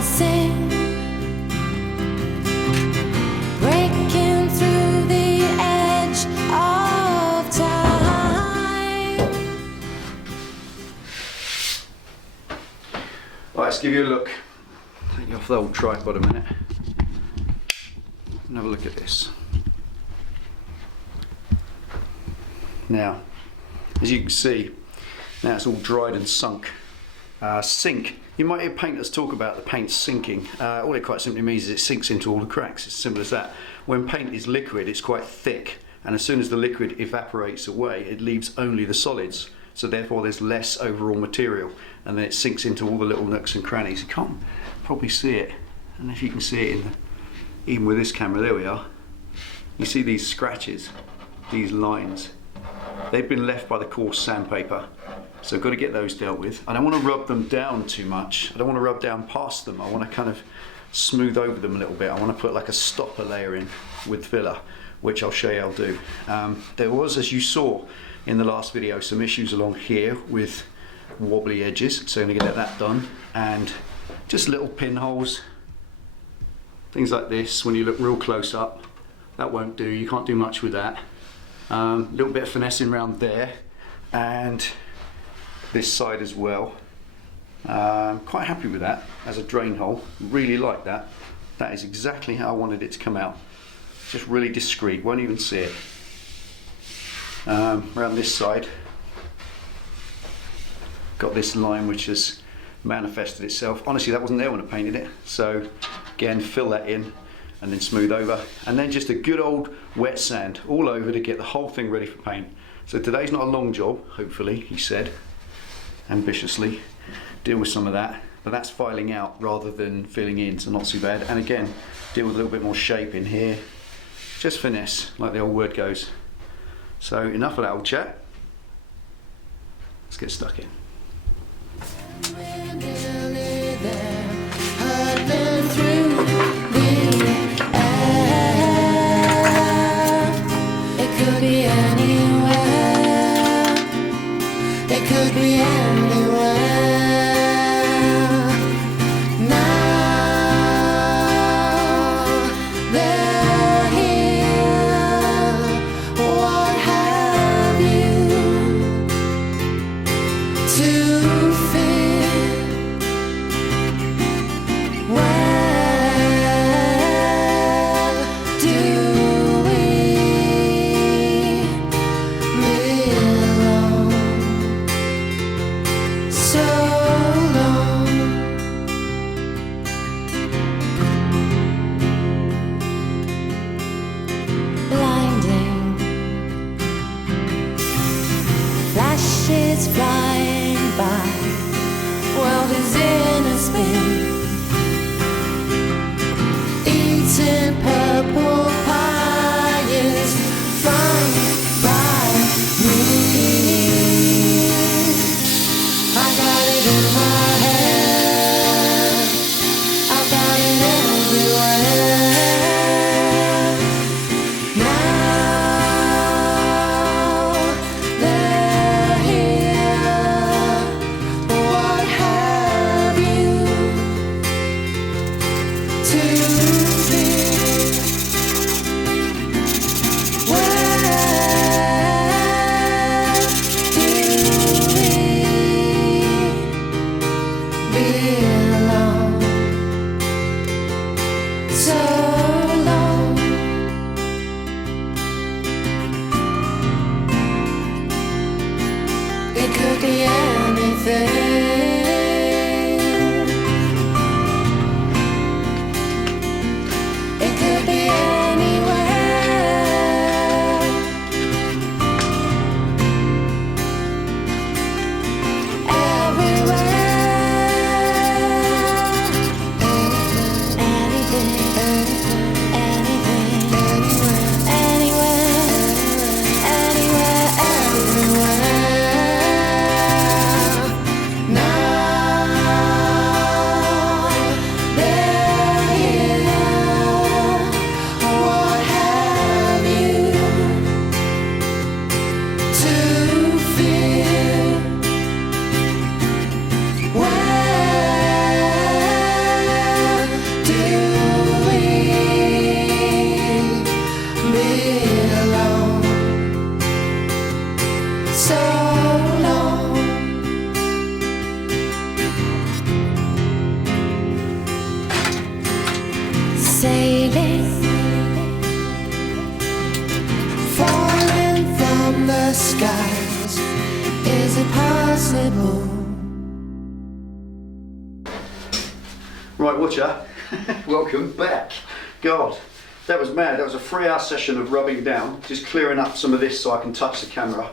dancing, breaking through the edge of time. Right, let's give you a look. Take you off the old tripod a minute and have a look at this. Now, as you can see, now it's all dried and sunk. Sink. You might hear painters talk about the paint sinking. All it quite simply means is it sinks into all the cracks. It's as simple as that. When paint is liquid, it's quite thick, and as soon as the liquid evaporates away, it leaves only the solids. So therefore there's less overall material, and then it sinks into all the little nooks and crannies. You can't probably see it, and if you can see it even with this camera, there we are. You see these scratches, these lines. They've been left by the coarse sandpaper. So I've got to get those dealt with. I don't want to rub them down too much. I don't want to rub down past them. I want to kind of smooth over them a little bit. I want to put like a stopper layer in with filler, which I'll show you I'll do. There was, as you saw in the last video, some issues along here with wobbly edges. So I'm going to get that done. And just little pinholes, things like this. When you look real close up, that won't do. You can't do much with that. A little bit of finessing around there. And this side as well. Quite happy with that as a drain hole. Really like that. That is exactly how I wanted it to come out. Just really discreet, won't even see it. Around this side, got this line which has manifested itself. Honestly, that wasn't there when I painted it. So again, fill that in and then smooth over. And then just a good old wet sand all over to get the whole thing ready for paint. So today's not a long job, hopefully, he said. Ambitiously deal with some of that, but that's filing out rather than filling in, so not too bad. And again, deal with a little bit more shape in here, just finesse, like the old word goes. So enough of that old chat, let's get stuck in. We're nearly there, hurtling through the air. It could be anywhere. It could be anywhere. Now they're here. What have you to fear? sailing, falling from the skies. Is it possible? Right, watcher, welcome back. God, that was mad. That was a 3-hour session of rubbing down, just clearing up some of this so I can touch the camera.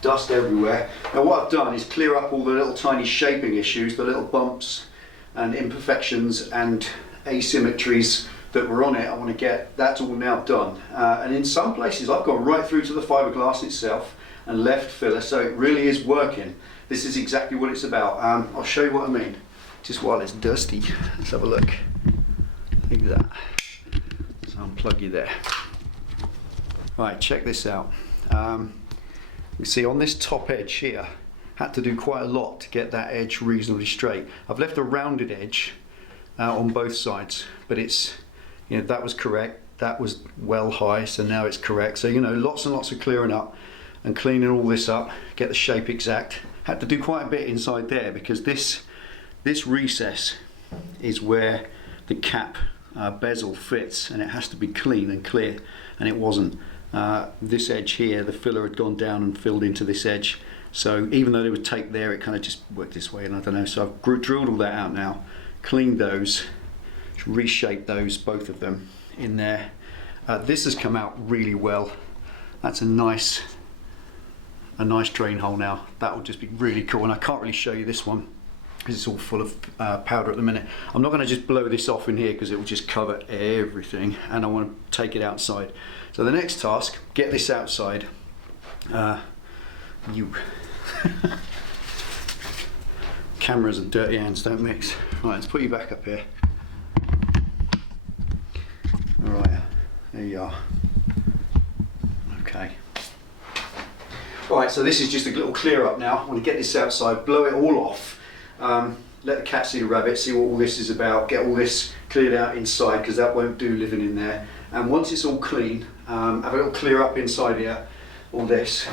Dust everywhere. Now what I've done is clear up all the little tiny shaping issues, the little bumps and imperfections and asymmetries that were on it. I want to get that's all now done. And in some places I've gone right through to the fiberglass itself and left filler, so it really is working. This is exactly what it's about. I'll show you what I mean. Just while it's dusty, let's have a look. Look at that. So unplug you there. Right, check this out. You see on this top edge here, had to do quite a lot to get that edge reasonably straight. I've left a rounded edge on both sides, but it's, you know, that was correct. That was well high, so now it's correct. So, you know, lots and lots of clearing up and cleaning all this up, get the shape exact. Had to do quite a bit inside there because this recess is where the cap bezel fits, and it has to be clean and clear, and it wasn't. This edge here, the filler had gone down and filled into this edge, so even though there was tape there, it kind of just worked this way, and I don't know. So I've drilled all that out now, cleaned those, reshaped those, both of them in there. This has come out really well. That's a nice drain hole now. That will just be really cool, and I can't really show you this one because it's all full of powder at the minute. I'm not going to just blow this off in here because it will just cover everything, and I want to take it outside. So the next task, get this outside. Cameras and dirty hands don't mix. Right, let's put you back up here. All right, there you are. Okay. Right, so this is just a little clear up now. I want to get this outside, blow it all off. Let the cat see the rabbit, see what all this is about, get all this cleared out inside because that won't do living in there. And once it's all clean, have a little clear up inside here, all this,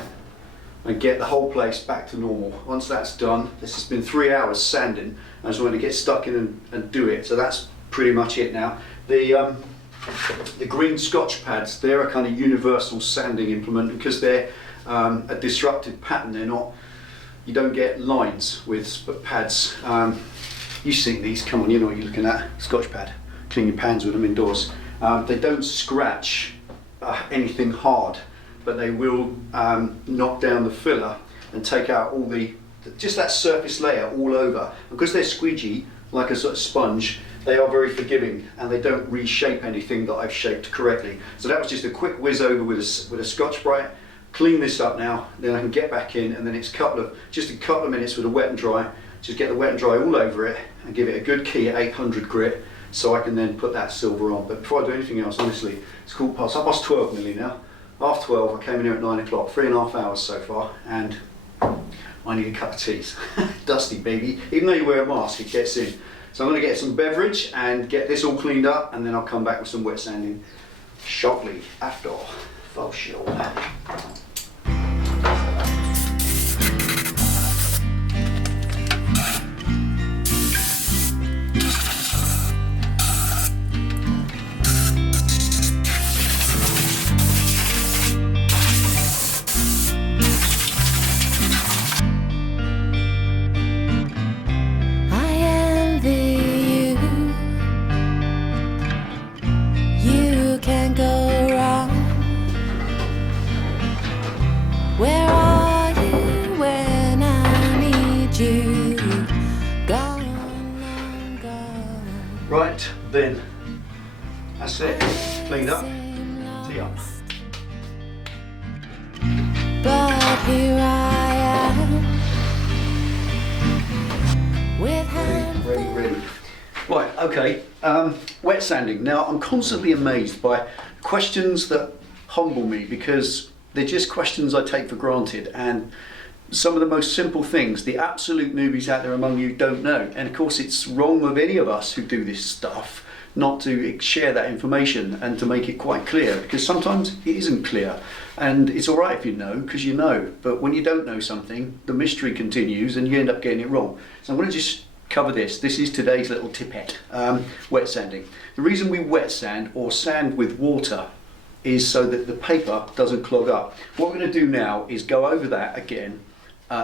and get the whole place back to normal. Once that's done, this has been 3 hours sanding. I just want to get stuck in and do it. So that's pretty much it now. The green Scotch pads, they're a kind of universal sanding implement because they're a disrupted pattern. They're not, you don't get lines with pads. You've seen these, come on, you know what you're looking at. Scotch pad, clean your pans with them indoors. They don't scratch anything hard, but they will knock down the filler and take out all just that surface layer all over. Because they're squeegee, like a sort of sponge, they are very forgiving and they don't reshape anything that I've shaped correctly. So that was just a quick whiz over with a Scotch-Brite. Clean this up now, then I can get back in, and then it's just a couple of minutes with a wet and dry. Just get the wet and dry all over it and give it a good key at 800 grit so I can then put that silver on. But before I do anything else, honestly, it's half past 12 nearly now. Half 12, I came in here at 9 o'clock, 3.5 hours so far, and I need a cup of tea. Dusty, baby. Even though you wear a mask, it gets in. So I'm going to get some beverage and get this all cleaned up, and then I'll come back with some wet sanding shortly after. For sure. Right, then, that's it, cleaned up, tea up. But here I am with Ready. Right, okay, wet sanding. Now, I'm constantly amazed by questions that humble me because they're just questions I take for granted, and some of the most simple things the absolute newbies out there among you don't know. And of course it's wrong of any of us who do this stuff not to share that information and to make it quite clear, because sometimes it isn't clear, and it's all right if you know, because you know, but when you don't know something, the mystery continues and you end up getting it wrong. So I'm going to just cover this. This is today's little tipette, wet sanding. The reason we wet sand or sand with water is so that the paper doesn't clog up. What we're going to do now is go over that again,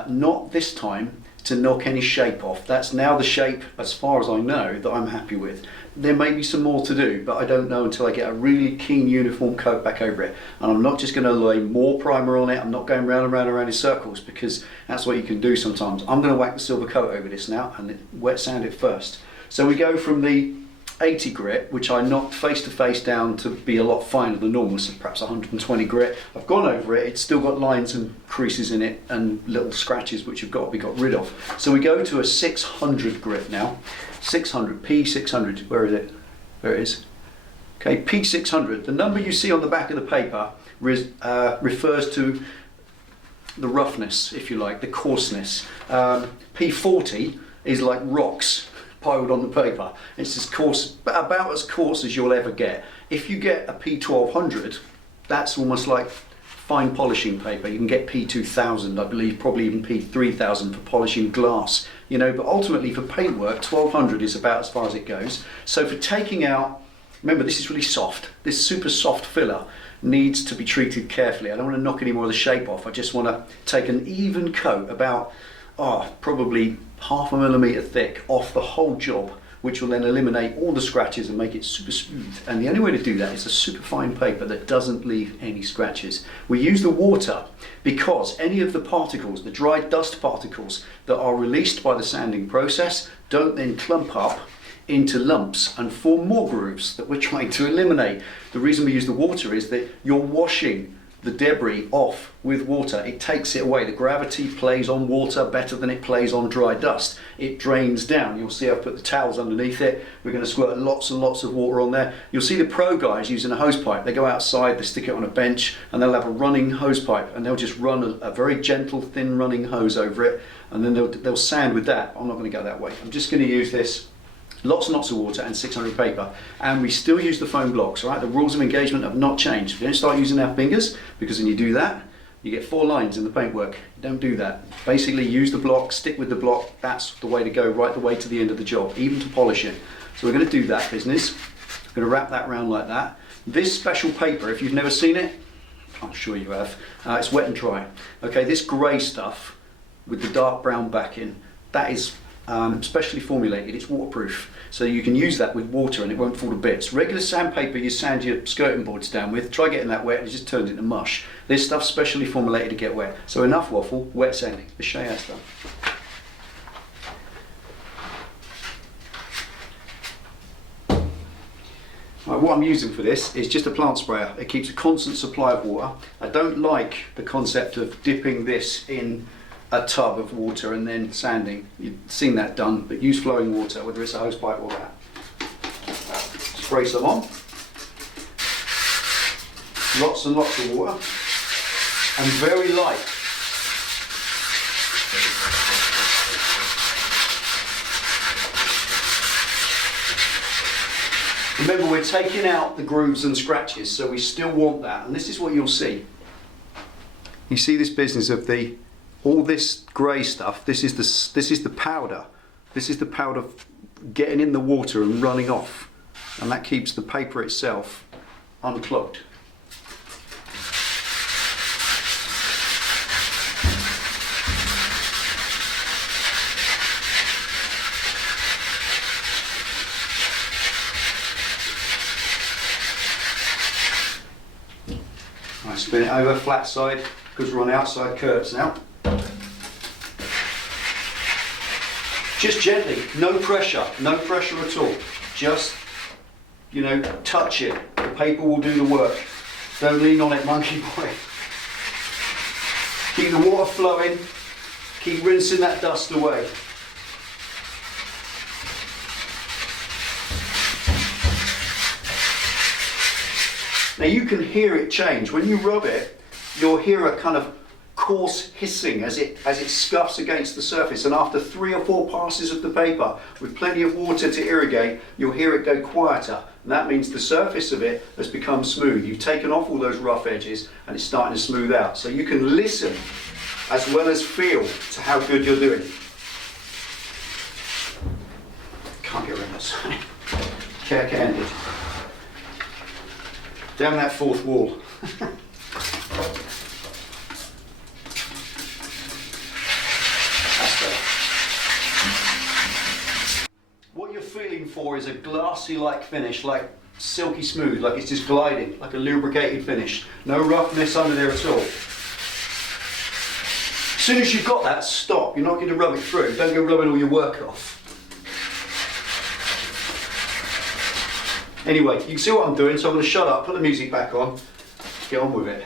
not this time to knock any shape off. That's now the shape, as far as I know, that I'm happy with. There may be some more to do, but I don't know until I get a really keen uniform coat back over it. And I'm not just going to lay more primer on it. I'm not going round and round and round in circles, because that's what you can do sometimes. I'm going to whack the silver coat over this now and wet sand it first. So we go from the 80 grit, which I knocked face to face down to be a lot finer than normal, so perhaps 120 grit. I've gone over it, it's still got lines and creases in it and little scratches which have got to be got rid of. So we go to a 600 grit now. 600, P600, where is it? There it is. Okay, P600, the number you see on the back of the paper refers to the roughness, if you like, the coarseness. P40 is like rocks piled on the paper. It's as coarse, about as coarse as you'll ever get. If you get a P1200, that's almost like fine polishing paper. You can get P2000, I believe, probably even P3000 for polishing glass. You know, but ultimately for paintwork, 1200 is about as far as it goes. So for taking out, remember this is really soft. This super soft filler needs to be treated carefully. I don't want to knock any more of the shape off. I just want to take an even coat, about probably half a millimetre thick, off the whole job, which will then eliminate all the scratches and make it super smooth. And the only way to do that is a super fine paper that doesn't leave any scratches. We use the water because any of the particles, the dry dust particles that are released by the sanding process, don't then clump up into lumps and form more grooves that we're trying to eliminate. The reason we use the water is that you're washing the debris off with water. It takes it away. The gravity plays on water better than it plays on dry dust. It drains down. You'll see I've put the towels underneath it. We're going to squirt lots and lots of water on there. You'll see the pro guys using a hose pipe. They go outside, they stick it on a bench, and they'll have a running hose pipe, and they'll just run a very gentle, thin running hose over it, and then they'll sand with that. I'm not going to go that way. I'm just going to use this. Lots and lots of water and 600 paper, and we still use the foam blocks. All right, the rules of engagement have not changed. We don't start using our fingers, because when you do that, you get 4 lines in the paintwork. Don't do that. Basically, use the block, stick with the block. That's the way to go, right the way to the end of the job, even to polish it. So we're going to do that business. We're going to wrap that around like that. This special paper, if you've never seen it, I'm sure you have. It's wet and dry. Okay, this grey stuff with the dark brown backing, that is specially formulated. It's waterproof, so you can use that with water and it won't fall to bits. Regular sandpaper you sand your skirting boards down with, try getting that wet and it just turns into mush. This stuff's specially formulated to get wet. So enough waffle, wet sanding. The Shay has done. Right, what I'm using for this is just a plant sprayer. It keeps a constant supply of water. I don't like the concept of dipping this in a tub of water and then sanding. You've seen that done, but use flowing water, whether it's a hose pipe or that. Spray some on. Lots and lots of water. And very light. Remember, we're taking out the grooves and scratches, so we still want that. And this is what you'll see. You see this business of all this grey stuff. This is the powder. This is the powder getting in the water and running off, and that keeps the paper itself unclogged. I spin it over flat side because we're on outside curves now. Just gently, no pressure at all. Just, touch it. The paper will do the work. Don't lean on it, monkey boy. Keep the water flowing. Keep rinsing that dust away. Now you can hear it change. When you rub it, you'll hear a kind of coarse hissing as it scuffs against the surface, and after 3 or 4 passes of the paper with plenty of water to irrigate, you'll hear it go quieter, and that means the surface of it has become smooth. You've taken off all those rough edges and it's starting to smooth out, so you can listen as well as feel to how good you're doing. let's say. Care-handed. Down that fourth wall. That's better. What you're feeling for is a glassy-like finish, like silky smooth, like it's just gliding, like a lubricated finish. No roughness under there at all. As soon as you've got that, stop. You're not going to rub it through. Don't go rubbing all your work off. Anyway, you can see what I'm doing, so I'm going to shut up, put the music back on, get on with it.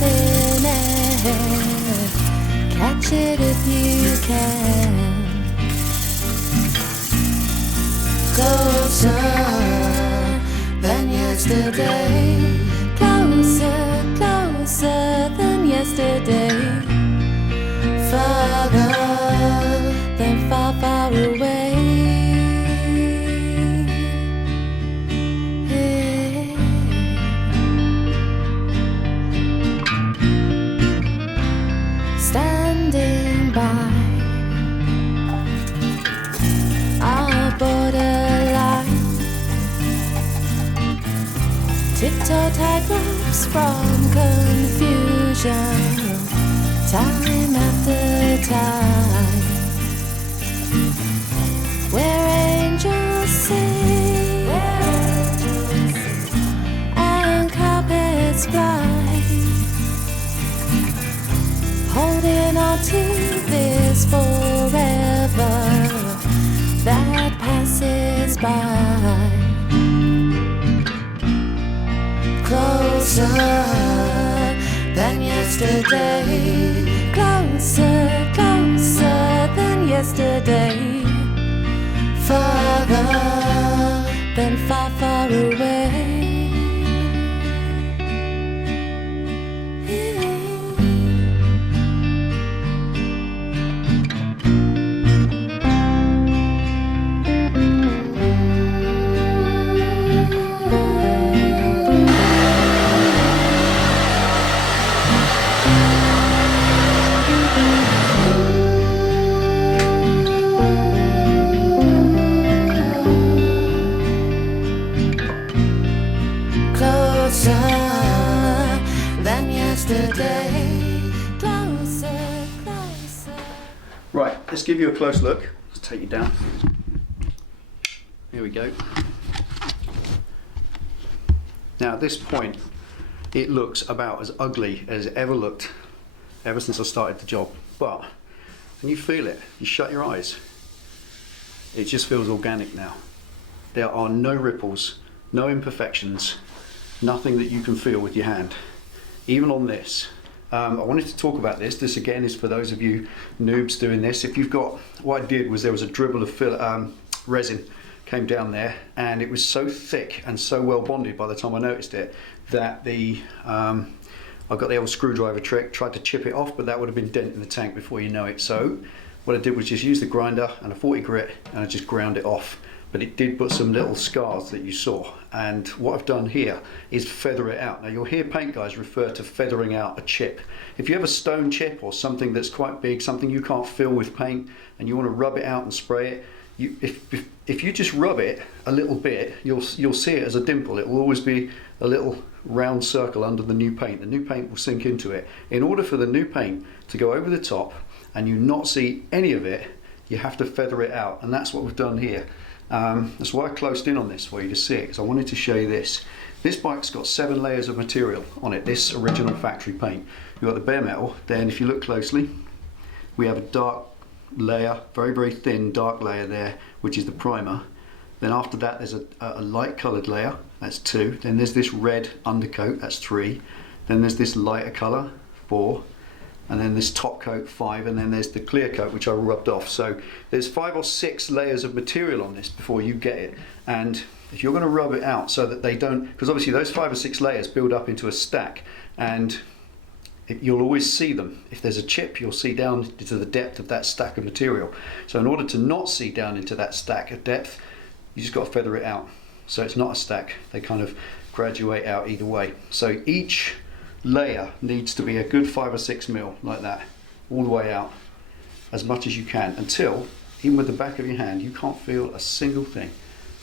Thin air, catch it if you can. Closer than yesterday. Closer, closer than yesterday. Further than far, far away. Standing by our borderline, tiptoe tight ropes from confusion, time after time, where angels sing and carpets fly. Holding on to this forever that passes by. Closer than yesterday. Closer, closer than yesterday. Further than far, far away. Right, let's give you a close look. Let's take you down. Here we go. Now at this point, it looks about as ugly as it ever looked ever since I started the job. But when you feel it, you shut your eyes, it just feels organic now. There are no ripples, no imperfections, nothing that you can feel with your hand. Even on this. I wanted to talk about this. This again is for those of you noobs doing this. If you've got, what I did was there was a dribble of resin came down there, and it was so thick and so well bonded by the time I noticed it that I got the old screwdriver trick, tried to chip it off, but that would have been dent in the tank before you know it. So what I did was just use the grinder and a 40 grit and I just ground it off. But it did put some little scars that you saw. And what I've done here is feather it out. Now you'll hear paint guys refer to feathering out a chip. If you have a stone chip or something that's quite big, something you can't fill with paint, and you want to rub it out and spray it, if you just rub it a little bit, you'll see it as a dimple. It will always be a little round circle under the new paint. The new paint will sink into it. In order for the new paint to go over the top and you not see any of it, you have to feather it out, and that's what we've done here. That's why I closed in on this for you to see it, because I wanted to show you this. This bike's got 7 layers of material on it, this original factory paint. You've got the bare metal, then if you look closely, we have a dark layer, very, very thin dark layer there, which is the primer. Then after that there's a light coloured layer, that's 2. Then there's this red undercoat, that's 3. Then there's this lighter colour, 4. And then this top coat, 5, and then there's the clear coat which I rubbed off. So there's 5 or 6 layers of material on this before you get it. And if you're going to rub it out so that they don't, because obviously those 5 or 6 layers build up into a stack, and you'll always see them. If there's a chip, you'll see down to the depth of that stack of material. So in order to not see down into that stack of depth, you just got to feather it out. So it's not a stack, they kind of graduate out either way. So each layer needs to be a good 5 or 6 mil like that, all the way out, as much as you can, until even with the back of your hand, you can't feel a single thing.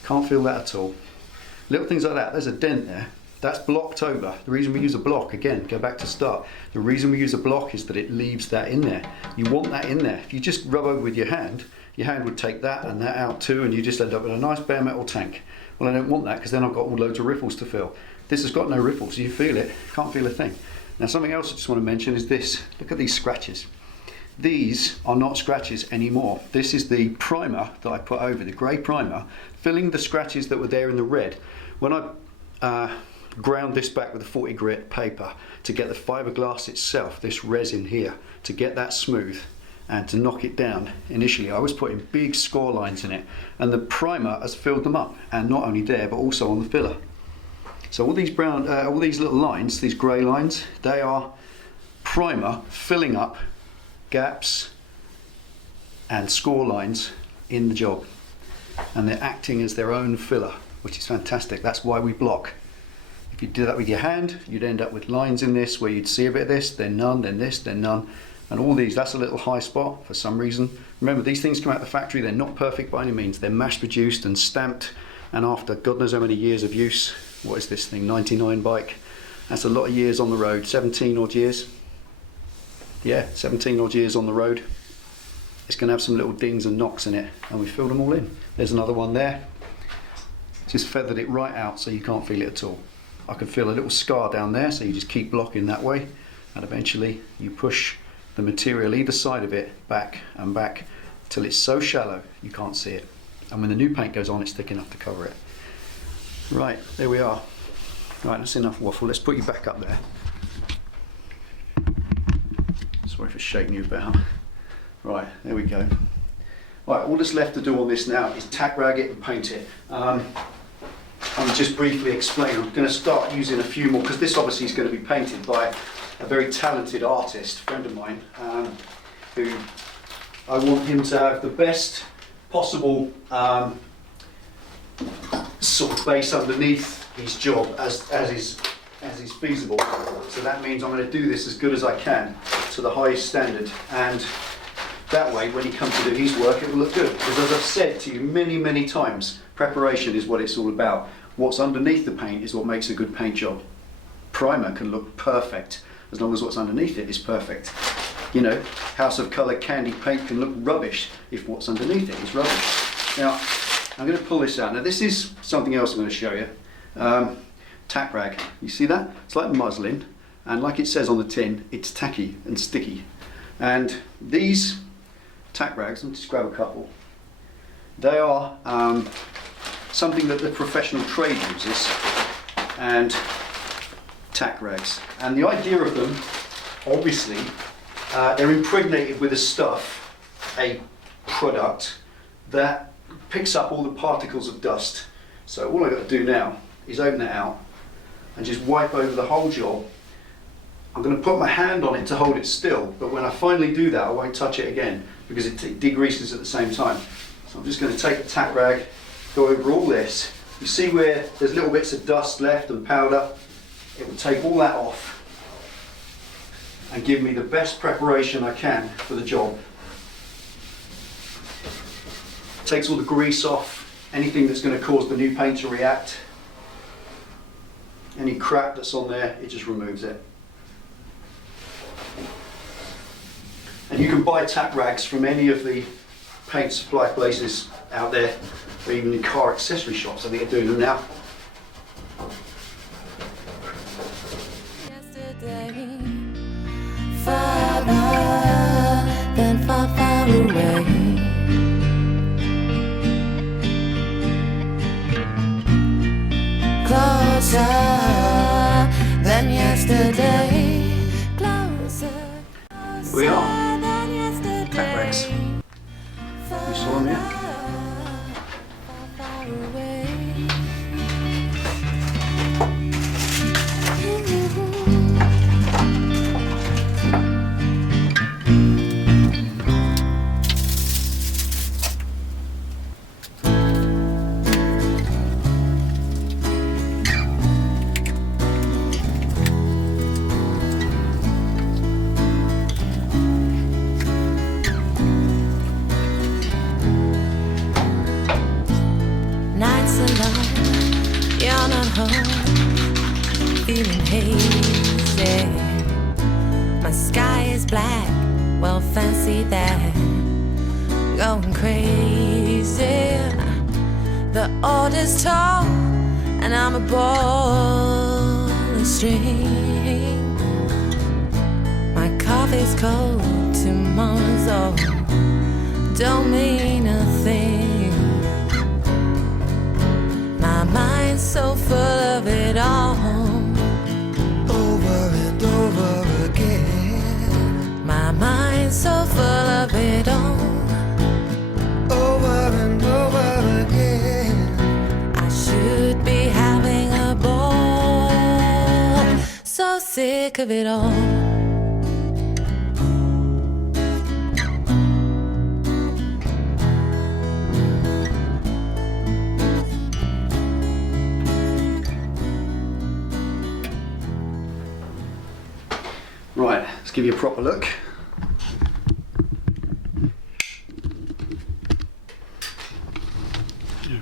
Can't feel that at all. Little things like that. There's a dent there. That's blocked over. The reason we use a block, again, go back to start. The reason we use a block is that it leaves that in there. You want that in there. If you just rub over with your hand would take that and that out too, and you just end up with a nice bare metal tank. Well, I don't want that because then I've got all loads of riffles to fill. This has got no riffles. You feel it. Can't feel a thing. Now, something else I just want to mention is this. Look at these scratches. These are not scratches anymore. This is the primer that I put over, the grey primer, filling the scratches that were there in the red. When I ground this back with a 40 grit paper to get the fiberglass itself, this resin here, to get that smooth and to knock it down, initially I was putting big score lines in it, and the primer has filled them up, and not only there but also on the filler. So all these brown, all these little lines, these grey lines, they are primer filling up gaps and score lines in the job, and they're acting as their own filler, which is fantastic. That's why we block. If you do that with your hand, you'd end up with lines in this where you'd see a bit of this, then none, then this, then none, and all these. That's a little high spot for some reason. Remember, these things come out of the factory, they're not perfect by any means. They're mass produced and stamped, and after God knows how many years of use. What is this thing, 99 bike? That's a lot of years on the road, 17 odd years. Yeah, 17 odd years on the road. It's going to have some little dings and knocks in it, and we filled them all in. There's another one there. Just feathered it right out so you can't feel it at all. I can feel a little scar down there, so you just keep blocking that way, and eventually you push the material either side of it back and back till it's so shallow you can't see it. And when the new paint goes on, it's thick enough to cover it. Right, there we are. Right, that's enough waffle. Let's put you back up there. Sorry for shaking you about. Right, there we go. Right, all that's left to do on this now is tack rag it and paint it. I'll just briefly explain. I'm going to start using a few more, because this obviously is going to be painted by a very talented artist, friend of mine, who I want him to have the best possible sort of base underneath his job as is feasible. So that means I'm going to do this as good as I can to the highest standard, and that way when he comes to do his work it will look good. Because as I've said to you many times, preparation is what it's all about. What's underneath the paint is what makes a good paint job. Primer can look perfect as long as what's underneath it is perfect. You know, House of Colour candy paint can look rubbish if what's underneath it is rubbish. Now, I'm going to pull this out. Now this is something else I'm going to show you. Tack rag. You see that? It's like muslin, and like it says on the tin, it's tacky and sticky. And these tack rags, I'll just grab a couple. They are something that the professional trade uses, and tack rags. And the idea of them, obviously, they're impregnated with a stuff, a product that picks up all the particles of dust. So all I've got to do now is open it out and just wipe over the whole job. I'm going to put my hand on it to hold it still, but when I finally do that I won't touch it again because it degreases at the same time. So I'm just going to take the tack rag, go over all this. You see where there's little bits of dust left and powder? It will take all that off and give me the best preparation I can for the job. Takes all the grease off, anything that's going to cause the new paint to react. Any crap that's on there, it just removes it. And you can buy tack rags from any of the paint supply places out there, or even in car accessory shops. I think they're doing them now. Yesterday, farther than far away. Closer than yesterday. Closer, closer We are. than yesterday. Tack rags. You saw them yet? Far away. see that going crazy. The order's tall and I'm a ball and string. My coffee's cold, tomorrow's all don't mean a thing. My mind's so full of it all, over and over again. my mind's so full of it all, Over and over again. I should be having a ball. So sick of it all. Right, let's give you a proper look.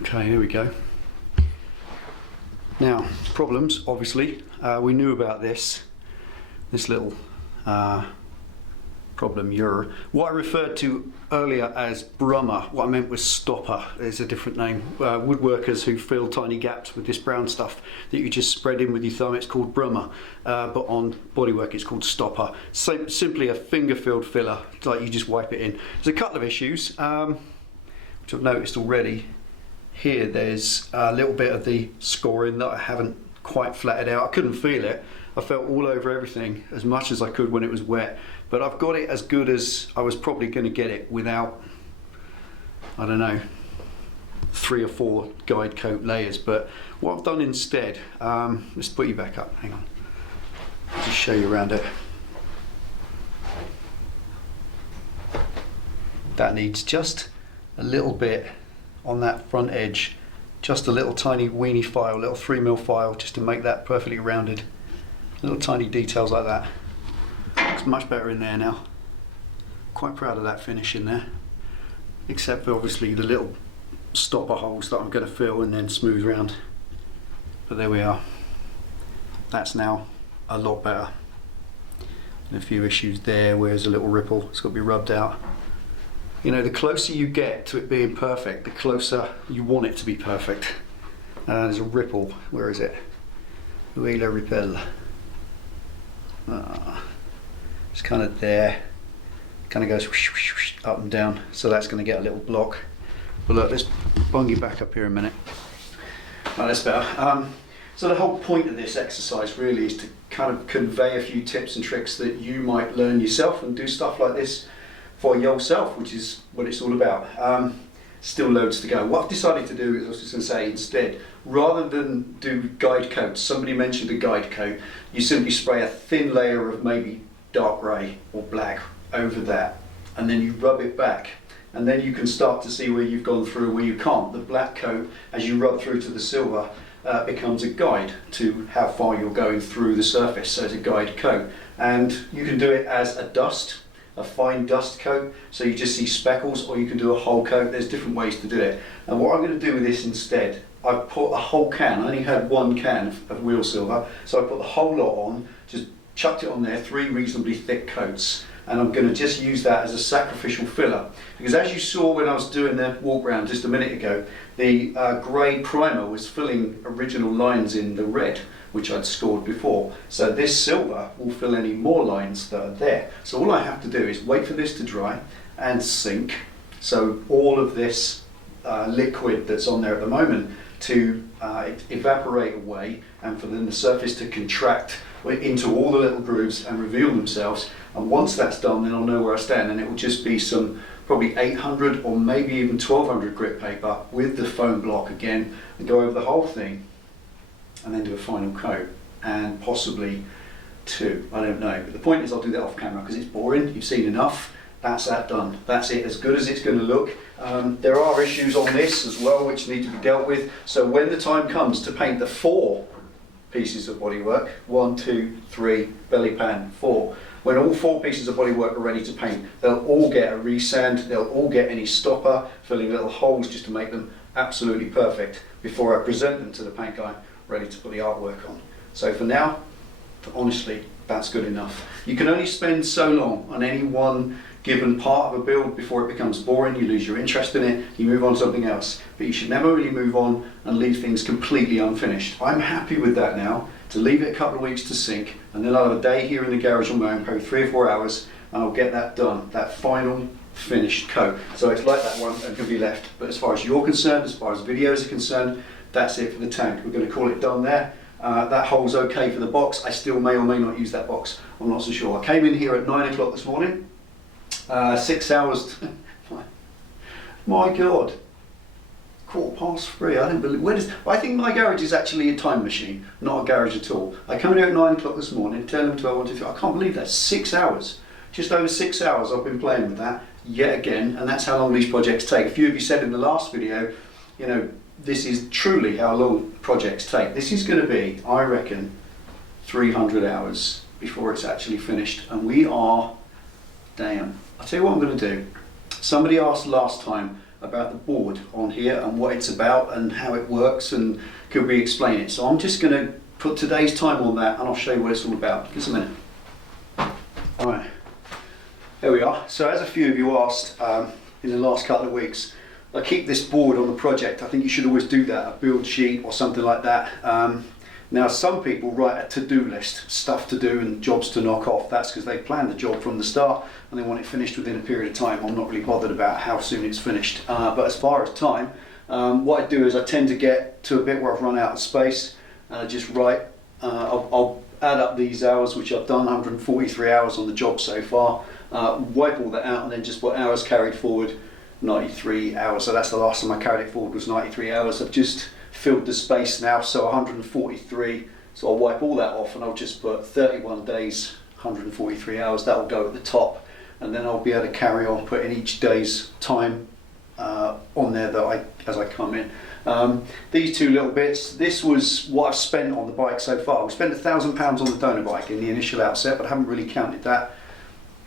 Okay, there we go. Now, problems, obviously. We knew about this little problem here. What I referred to earlier as brummer, what I meant was stopper. There's a different name. Woodworkers who fill tiny gaps with this brown stuff that you just spread in with your thumb, it's called brummer. But on bodywork it's called stopper. So, simply a finger-filled filler, like you just wipe it in. There's a couple of issues, which I've noticed already. Here there's a little bit of the scoring that I haven't quite flatted out. I couldn't feel it. I felt all over everything as much as I could when it was wet, but I've got it as good as I was probably going to get it without, I don't know, 3 or 4 guide coat layers. But what I've done instead, let's put you back up, hang on, I'll just show you around it. That needs just a little bit on that front edge, just a little tiny weeny file, little 3mm file, just to make that perfectly rounded. Little tiny details like that. Looks much better in there now. Quite proud of that finish in there, except for obviously the little stopper holes that I'm going to fill and then smooth round. But there we are. That's now a lot better. And a few issues there where there's a little ripple, it's got to be rubbed out. You know, the closer you get to it being perfect, the closer you want it to be perfect. There's a ripple, where is it? Où est le ripple? It's kind of there, kind of goes whoosh, whoosh, whoosh, up and down, so that's going to get a little block. But look, let's bung you back up here a minute. Right, that's better. So the whole point of this exercise really is to kind of convey a few tips and tricks that you might learn yourself and do stuff like this for yourself, which is what it's all about. Still loads to go. What I've decided to do is, I was just going to say, instead, rather than do guide coats, somebody mentioned a guide coat, you simply spray a thin layer of maybe dark grey or black over that, and then you rub it back, and then you can start to see where you've gone through and where you can't. The black coat, as you rub through to the silver, becomes a guide to how far you're going through the surface, so it's a guide coat. And you can do it as a dust, a fine dust coat, so you just see speckles, or you can do a whole coat. There's different ways to do it. And what I'm going to do with this instead, I've put a whole can, I only had 1 can of wheel silver, so I put the whole lot on, just chucked it on there, 3 reasonably thick coats, and I'm going to just use that as a sacrificial filler. Because as you saw when I was doing the walk round just a minute ago, the grey primer was filling original lines in the red, which I'd scored before. So this silver will fill any more lines that are there. So all I have to do is wait for this to dry and sink. So all of this liquid that's on there at the moment to evaporate away, and for then the surface to contract into all the little grooves and reveal themselves. And once that's done, then I'll know where I stand, and it will just be some probably 800 or maybe even 1200 grit paper with the foam block again, and go over the whole thing, and then do a final coat, and possibly 2, I don't know. But the point is, I'll do that off camera because it's boring. You've seen enough. That's that done. That's it, as good as it's going to look. There are issues on this as well which need to be dealt with. So when the time comes to paint the 4 pieces of bodywork, 1, 2, 3, belly pan, 4. When all 4 pieces of bodywork are ready to paint, they'll all get a resand, they'll all get any stopper, filling little holes just to make them absolutely perfect before I present them to the paint guy ready to put the artwork on. So for now, honestly, that's good enough. You can only spend so long on any one given part of a build before it becomes boring, you lose your interest in it, you move on to something else. But you should never really move on and leave things completely unfinished. I'm happy with that now, to leave it a couple of weeks to sink, and then I'll have a day here in the garage on my own, probably 3 or 4 hours, and I'll get that done, that final finished coat. So it's like that one and can be left. But as far as you're concerned, as far as videos are concerned, that's it for the tank. We're going to call it done there. That hole's okay for the box. I still may or may not use that box. I'm not so sure. I came in here at 9 o'clock this morning. 6 hours. My God. 3:15. I don't believe. I think my garage is actually a time machine, not a garage at all. I come in here at 9 o'clock this morning, 10, 11, 12, 1, 2, 3. I can't believe that. 6 hours. Just over 6 hours I've been playing with that yet again, and that's how long these projects take. A few of you said in the last video, you know, this is truly how long projects take. This is going to be, I reckon, 300 hours before it's actually finished, and we are, damn. I'll tell you what I'm going to do. Somebody asked last time about the board on here and what it's about and how it works, and could we explain it? So I'm just going to put today's time on that, and I'll show you what it's all about. Just a minute. Alright, there we are. So as a few of you asked in the last couple of weeks, I keep this board on the project. I think you should always do that, a build sheet or something like that. Now some people write a to-do list, stuff to do and jobs to knock off. That's because they plan the job from the start and they want it finished within a period of time. I'm not really bothered about how soon it's finished. But as far as time, what I do is I tend to get to a bit where I've run out of space and I just write, I'll add up these hours, which I've done 143 hours on the job so far, wipe all that out and then just put hours carried forward, 93 hours. So that's the last time I carried it forward was 93 hours. I've just filled the space now, so 143. So I'll wipe all that off and I'll just put 31 days, 143 hours. That will go at the top, and then I'll be able to carry on putting each day's time on there that as I come in. These two little bits, this was what I've spent on the bike so far. We spent £1,000 on the donor bike in the initial outset, but I haven't really counted that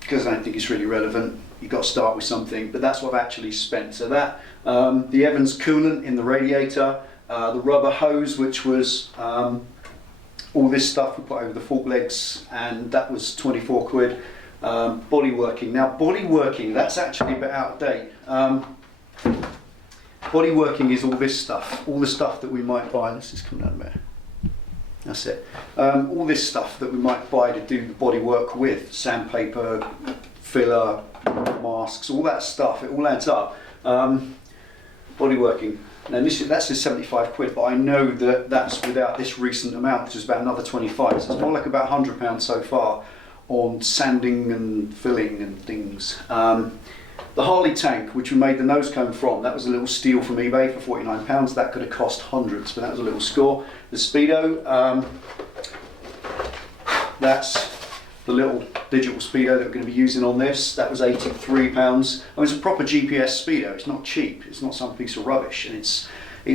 because I don't think it's really relevant. You've got to start with something, but that's what I've actually spent. So that, the Evans coolant in the radiator, the rubber hose, which was all this stuff we put over the fork legs, and that was 24 quid. Body working. Now body working, that's actually a bit out of date. Body working is all this stuff, all the stuff that we might buy. Let's just come down a bit. That's it. All this stuff that we might buy to do the body work with, sandpaper, filler, masks, all that stuff, it all adds up. Body working. Now that's just 75 quid, but I know that that's without this recent amount, which is about another 25. So it's more like about £100 so far on sanding and filling and things. The Harley tank, which we made the nose cone from, that was a little steal from eBay for £49. That could have cost hundreds, but that was a little score. The Speedo, that's the little digital Speedo that we're going to be using on this. That was £83. I mean, it's a proper GPS Speedo. It's not cheap. It's not some piece of rubbish. And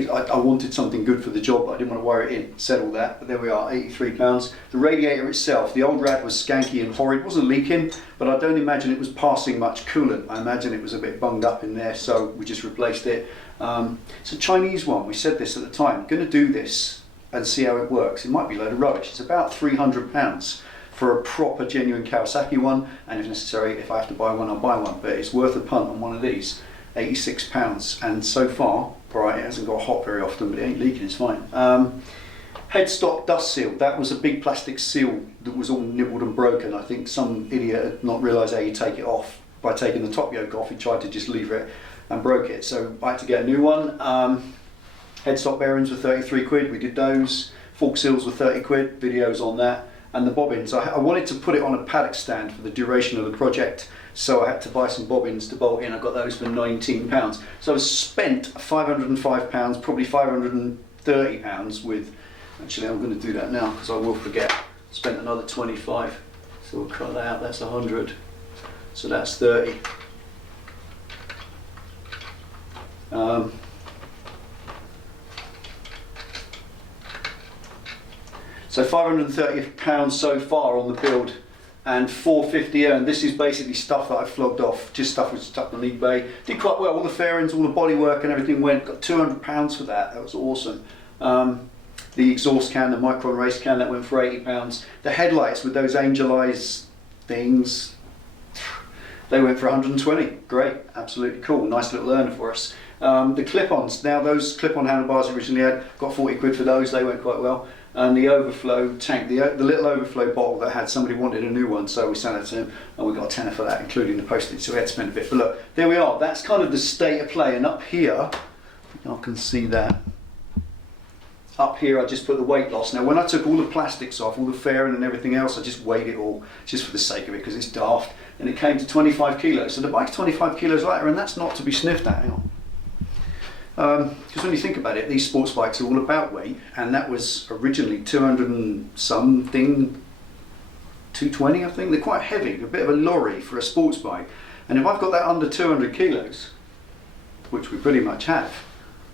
I wanted something good for the job, but I didn't want to wire it in. Said all that, but there we are, £83. The radiator itself, the old rad was skanky and horrid. It wasn't leaking, but I don't imagine it was passing much coolant. I imagine it was a bit bunged up in there, so we just replaced it. It's a Chinese one. We said this at the time. I'm going to do this and see how it works. It might be a load of rubbish. It's about £300 for a proper genuine Kawasaki one, and if necessary, if I have to buy one, I'll buy one, but it's worth a punt on one of these. £86, and so far, right, it hasn't got hot very often, but it ain't leaking, it's fine. Headstock dust seal, that was a big plastic seal that was all nibbled and broken. I think some idiot had not realised how you take it off. By taking the top yoke off, he tried to just leave it and broke it, so I had to get a new one. Headstock bearings were 33 quid, we did those. Fork seals were 30 quid, videos on that. And the bobbins, I wanted to put it on a paddock stand for the duration of the project, so I had to buy some bobbins to bolt in. I got those for £19. So I spent £505, probably £530 with, actually I'm going to do that now because I will forget, spent another 25, so we'll cut that out, that's 100, so that's 30. So £530 so far on the build, and £450 earned. This is basically stuff that I flogged off, just stuff was stuck on eBay. Did quite well, all the fairings, all the bodywork and everything went, got £200 for that, that was awesome. The exhaust can, the Micron race can, that went for £80. The headlights with those angel eyes things, they went for 120. Great, absolutely cool, nice little earner for us. The clip-ons, now those clip-on handlebars originally had, got 40 quid for those, they went quite well. And the overflow tank, the little overflow bottle that had, somebody wanted a new one, so we sent it to him and we got a tenner for that, including the postage, so we had to spend a bit. But look, there we are, that's kind of the state of play. And up here, I can see that. Up here I just put the weight loss. Now when I took all the plastics off, all the fairing and everything else, I just weighed it all, just for the sake of it, because it's daft. And it came to 25 kilos. So the bike's 25 kilos lighter, and that's not to be sniffed at, hang on. Because when you think about it, these sports bikes are all about weight, and that was originally 200 and something, 220 I think. They're quite heavy, a bit of a lorry for a sports bike. And if I've got that under 200 kilos, which we pretty much have,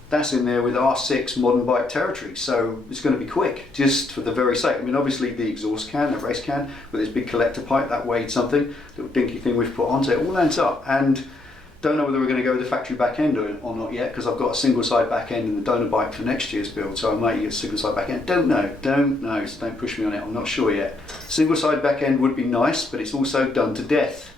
that's in there with R6 modern bike territory, so it's going to be quick, just for the very sake. I mean, obviously the exhaust can, the race can, with its big collector pipe, that weighed something, little dinky thing we've put onto it, all adds up. And don't know whether we're going to go with the factory back end or not yet, because I've got a single side back end in the donor bike for next year's build, so I might get a single side back end. Don't know, so don't push me on it, I'm not sure yet. Single side back end would be nice, but it's also done to death,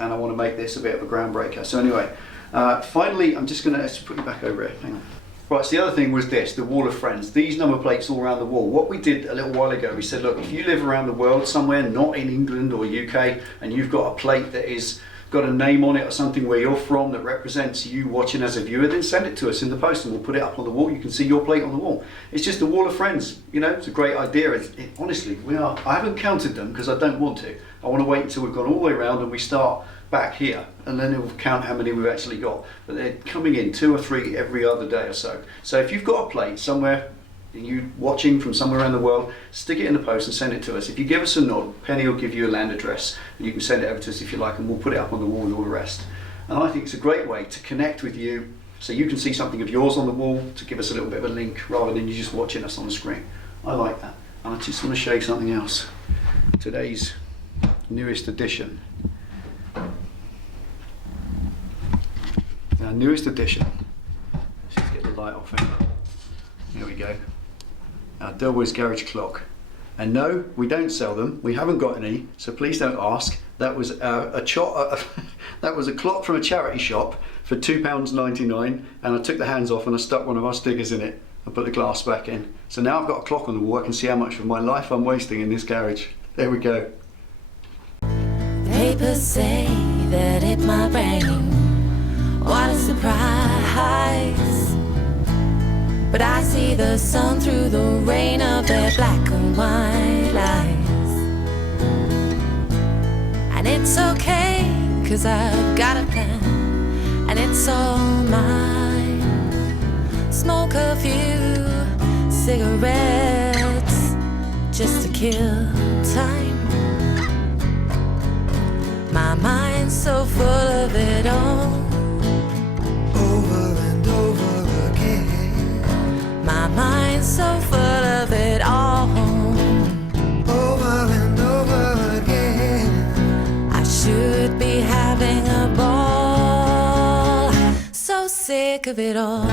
and I want to make this a bit of a groundbreaker. So anyway, finally, I'm just going to put you back over here, hang on. Right, so the other thing was this, the wall of friends. These number plates all around the wall. What we did a little while ago, we said, look, if you live around the world somewhere, not in England or UK, and you've got a plate that is got a name on it or something where you're from that represents you watching as a viewer, then send it to us in the post and we'll put it up on the wall. You can see your plate on the wall. It's just a wall of friends, you know, it's a great idea. Honestly, I haven't counted them because I don't want to. I want to wait until we've gone all the way around and we start back here, and then we'll count how many we've actually got. But they're coming in 2 or 3 every other day or so. So if you've got a plate somewhere, you watching from somewhere around the world, stick it in the post and send it to us. If you give us a nod, Penny will give you a land address, and you can send it over to us if you like, and we'll put it up on the wall and all the rest. And I think it's a great way to connect with you, so you can see something of yours on the wall, to give us a little bit of a link, rather than you just watching us on the screen. I like that. And I just want to show you something else. Today's newest addition. Our newest addition. Let's just get the light off it. Here we go. Our Delboy's garage clock. And no, we don't sell them. We haven't got any, so please don't ask. That was that was a clock from a charity shop for £2.99, and I took the hands off and I stuck one of our stickers in it and put the glass back in. So now I've got a clock on the wall. I can see how much of my life I'm wasting in this garage. There we go. Papers say that it might rain. What a surprise. But I see the sun through the rain of their black and white lies. And it's okay, 'cause I've got a plan, and it's all mine. Smoke a few cigarettes just to kill time. My mind's so full of it all. Over and over again. My mind's so full of it all. Over and over again. I should be having a ball. So sick of it all.